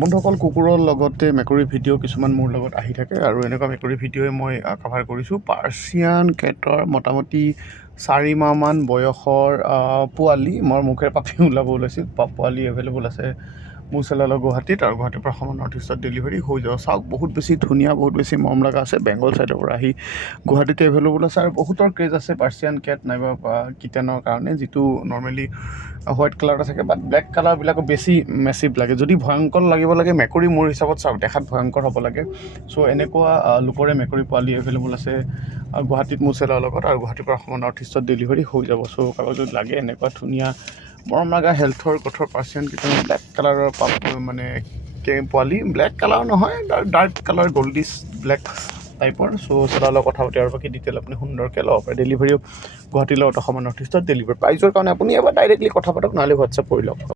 বন্ধুসকল, কুকুৰৰ লগতে মেকুৰীৰ ভিডিঅ' কিছুমান মোৰ লগত আহি থাকে আৰু এনেকুৱা মেকুৰীৰ ভিডিঅ'ই মই কভাৰ কৰিছোঁ। পাৰ্চিয়ান কেটৰ মোটামুটি 4 মাহমান বয়সৰ পোৱালি মোৰ মুখেৰে পাপি ওলাব ওলাইছিল। পোৱালি এভেইলেবল আছে মোৰ চেলালৰ গুৱাহাটীত, আৰু গুৱাহাটীৰ পৰা অসমৰ নৰ্থ ইষ্টত ডেলিভাৰী হৈ যাব। চাওক, বহুত বেছি ধুনীয়া, বহুত বেছি মৰম লগা আছে। বেংগল ছাইডৰ পৰা আহি গুৱাহাটীতে এভেইলেবল আছে আৰু বহুতৰ ক্ৰেজ আছে পাৰ্চিয়ান কেট নাইবা কিটেনৰ কাৰণে, যিটো নৰ্মেলি হোৱাইট কালাৰত থাকে, বাট ব্লেক কালাৰবিলাকো বেছি মেচিভ লাগে। যদি ভয়ংকৰ লাগিব লাগে মেকুৰী, মোৰ হিচাপত চাওক, দেখাত ভয়ংকৰ হ'ব লাগে। চ' এনেকুৱা লোকৰে মেকুৰী পোৱালি এভেইলেবল আছে গুৱাহাটীত মোৰ চেলাৰৰ লগত, আৰু গুৱাহাটীৰ পৰা অসমৰ নৰ্থ ইষ্টত ডেলিভাৰী হৈ যাব। চ' কাৰোবাক যদি লাগে এনেকুৱা ধুনীয়া মৰম লগা হেল্থৰ কঠোৰ পাৰ্চিয়ান কিটেন ব্লেক কালাৰৰ মানে পোৱালি, ব্লেক কালাৰ নহয়, ডাৰ্ক কালাৰ গল্ডিছ ব্লেক টাইপৰ। চ' চেলাৰৰ লগত কথা পাতি আৰু বাকী ডিটেইল আপুনি সুন্দৰকৈ ল'ব পাৰে। ডেলিভাৰীও গুৱাহাটীৰ লগত অসমৰ নৰ্থ ইষ্টত ডেলিভাৰী। প্ৰাইজৰ কাৰণে আপুনি এবাৰ ডাইৰেক্টলি কথা পাতক, নহ'লে হোৱাটছআপ কৰি লওক।